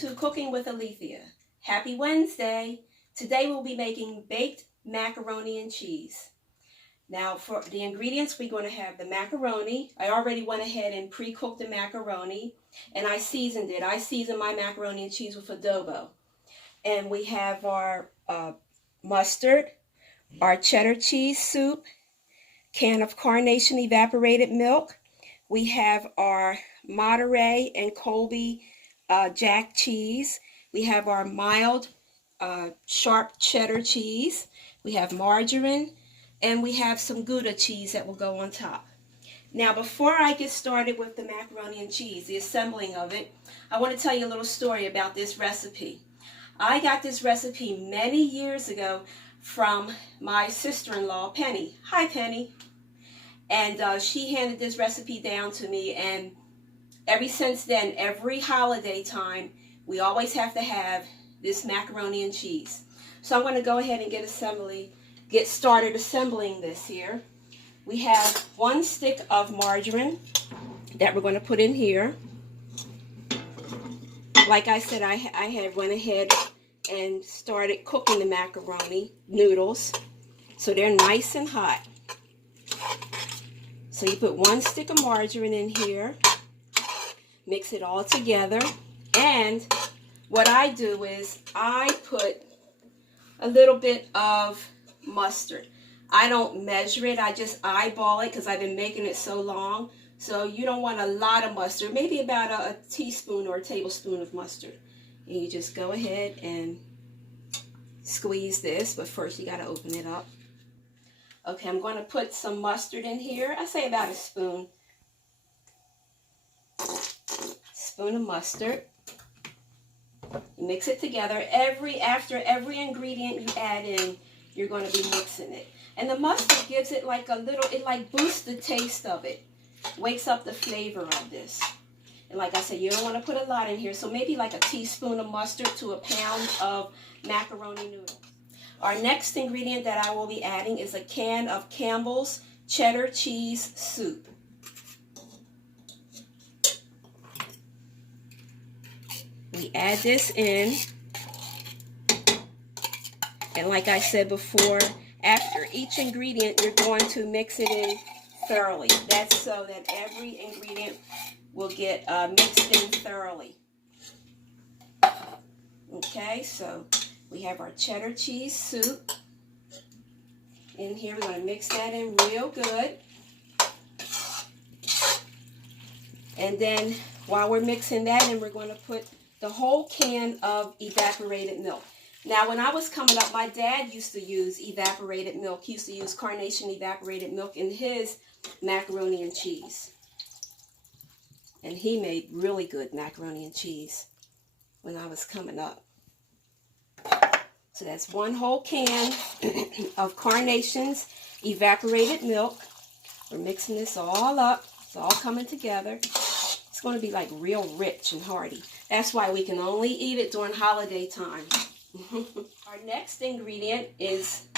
to Cooking with Alethea. Happy Wednesday! Today we'll be making baked macaroni and cheese. Now for the ingredients, we're going to have the macaroni. I already went ahead and pre-cooked the macaroni and I seasoned it. I seasoned my macaroni and cheese with adobo. And we have our mustard, our cheddar cheese soup, can of Carnation evaporated milk. We have our Monterey and Colby Jack cheese. We have our mild sharp cheddar cheese. We have margarine, and we have some Gouda cheese that will go on top. Now, before I get started with the macaroni and cheese, the assembling of it, I want to tell you a little story about this recipe. I got this recipe many years ago from my sister-in-law, Penny. Hi, Penny. And she handed this recipe down to me, and ever since then, every holiday time, we always have to have this macaroni and cheese. So I'm going to go ahead and get started assembling this here. We have 1 stick of margarine that we're going to put in here. Like I said, I had went ahead and started cooking the macaroni noodles, so they're nice and hot. So you put 1 stick of margarine in here, mix it all together, and what I do is I put a little bit of mustard. I don't measure it, I just eyeball it because I've been making it so long. So you don't want a lot of mustard, maybe about a teaspoon or a tablespoon of mustard. And you just go ahead and squeeze this, but first you got to open it up. Okay, I'm going to put some mustard in here. I say about a spoon. Spoon of mustard. You mix it together. After every ingredient you add in, you're going to be mixing it. And the mustard gives it like a little, it like boosts the taste of it. Wakes up the flavor of this. And like I said, you don't want to put a lot in here. So maybe like a teaspoon of mustard to a pound of macaroni noodles. Our next ingredient that I will be adding is a can of Campbell's cheddar cheese soup. We add this in, and like I said before, after each ingredient, you're going to mix it in thoroughly. That's so that every ingredient will get mixed in thoroughly. Okay, so we have our cheddar cheese soup in here. We're going to mix that in real good. And then while we're mixing that in, we're going to put the whole can of evaporated milk. Now, when I was coming up, my dad used to use evaporated milk. He used to use Carnation evaporated milk in his macaroni and cheese. And he made really good macaroni and cheese when I was coming up. So that's 1 whole can of Carnation's evaporated milk. We're mixing this all up. It's all coming together. It's going to be like real rich and hearty. That's why we can only eat it during holiday time. Our next ingredient is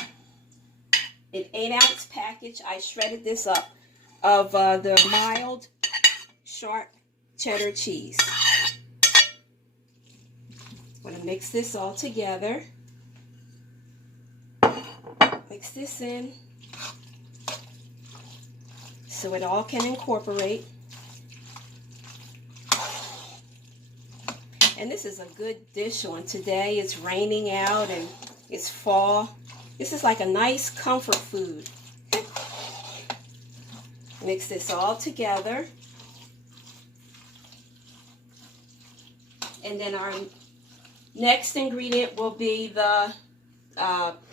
an 8-ounce package. I shredded this up of the mild sharp cheddar cheese. I'm going to mix this all together. Mix this in so it all can incorporate. And this is a good dish on today. It's raining out and it's fall. This is like a nice comfort food. Mix this all together. And then our next ingredient will be the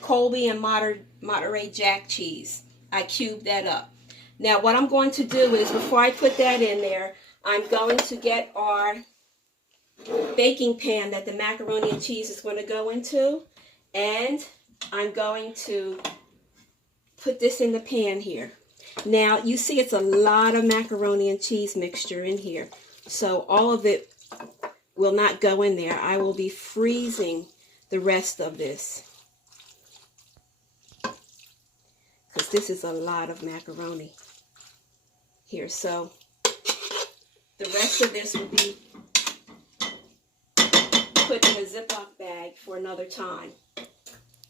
Colby and Monterey Jack cheese. I cubed that up. Now what I'm going to do is, before I put that in there, I'm going to get our baking pan that the macaroni and cheese is going to go into, and I'm going to put this in the pan here. Now you see it's a lot of macaroni and cheese mixture in here, so all of it will not go in there. I will be freezing the rest of this because this is a lot of macaroni here. So the rest of this will be put in a Ziploc bag for another time.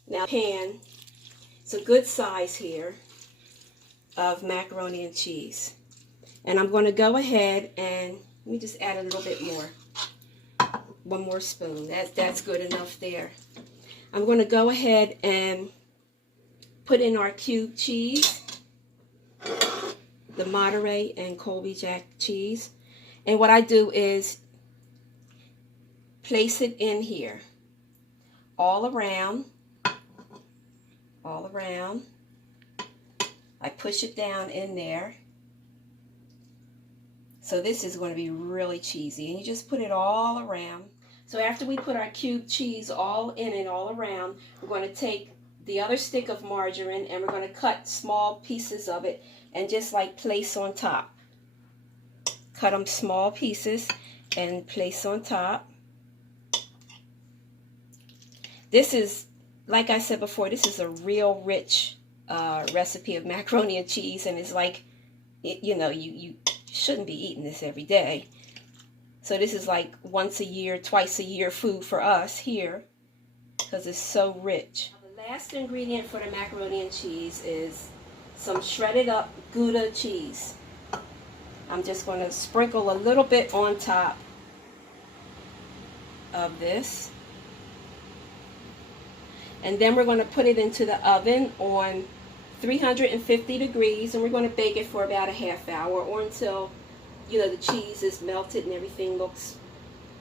Now, pan, it's a good size here of macaroni and cheese. And I'm going to go ahead and let me just add a little bit more. 1 more spoon. That's good enough there. I'm going to go ahead and put in our cubed cheese, the Monterey and Colby Jack cheese. And what I do is place it in here, all around. I push it down in there. So this is going to be really cheesy, and you just put it all around. So after we put our cubed cheese all in and all around, we're going to take the other stick of margarine and we're going to cut small pieces of it and just like place on top. Cut them small pieces and place on top. This is, like I said before, this is a real rich recipe of macaroni and cheese, and it's like, you know, you shouldn't be eating this every day. So this is like once a year, twice a year food for us here because it's so rich. The last ingredient for the macaroni and cheese is some shredded up Gouda cheese. I'm just going to sprinkle a little bit on top of this. And then we're going to put it into the oven on 350 degrees, and we're going to bake it for about a half hour or until, you know, the cheese is melted and everything looks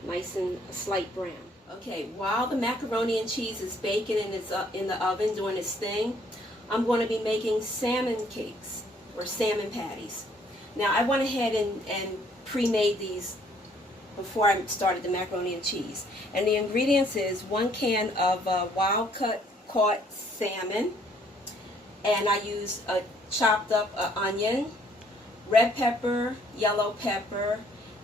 nice and a slight brown. Okay, while the macaroni and cheese is baking and it's in the oven doing its thing, I'm going to be making salmon cakes or salmon patties. Now I went ahead and pre-made these before I started the macaroni and cheese. And the ingredients is 1 can of wild caught salmon, and I use a chopped up onion, red pepper, yellow pepper,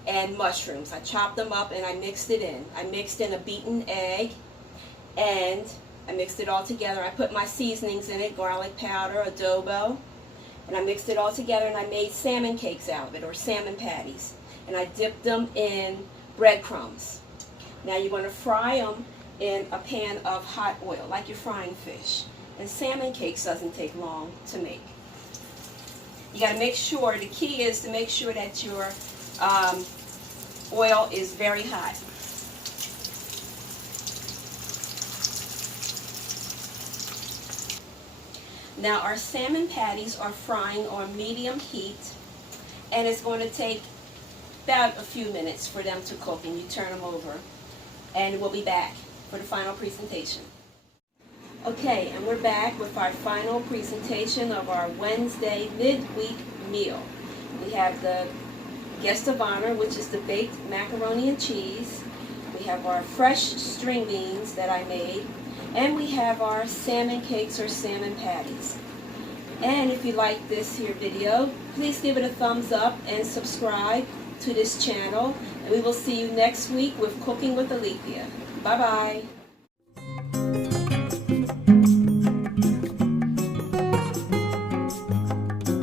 and mushrooms. I chopped them up and I mixed it in. I mixed in a beaten egg and I mixed it all together. I put my seasonings in it, garlic powder, adobo, and I mixed it all together and I made salmon cakes out of it, or salmon patties. And I dipped them in breadcrumbs. Now you're going to fry them in a pan of hot oil, like you're frying fish. And salmon cakes doesn't take long to make. You got to make sure, the key is to make sure that your oil is very hot. Now our salmon patties are frying on medium heat, and it's going to take about a few minutes for them to cook, and you turn them over. And we'll be back for the final presentation. Okay, and we're back with our final presentation of our Wednesday midweek meal. We have the guest of honor, which is the baked macaroni and cheese. We have our fresh string beans that I made. And we have our salmon cakes or salmon patties. And if you like this here video, please give it a thumbs up and subscribe to this channel. And we will see you next week with Cooking with Alethea. Bye-bye.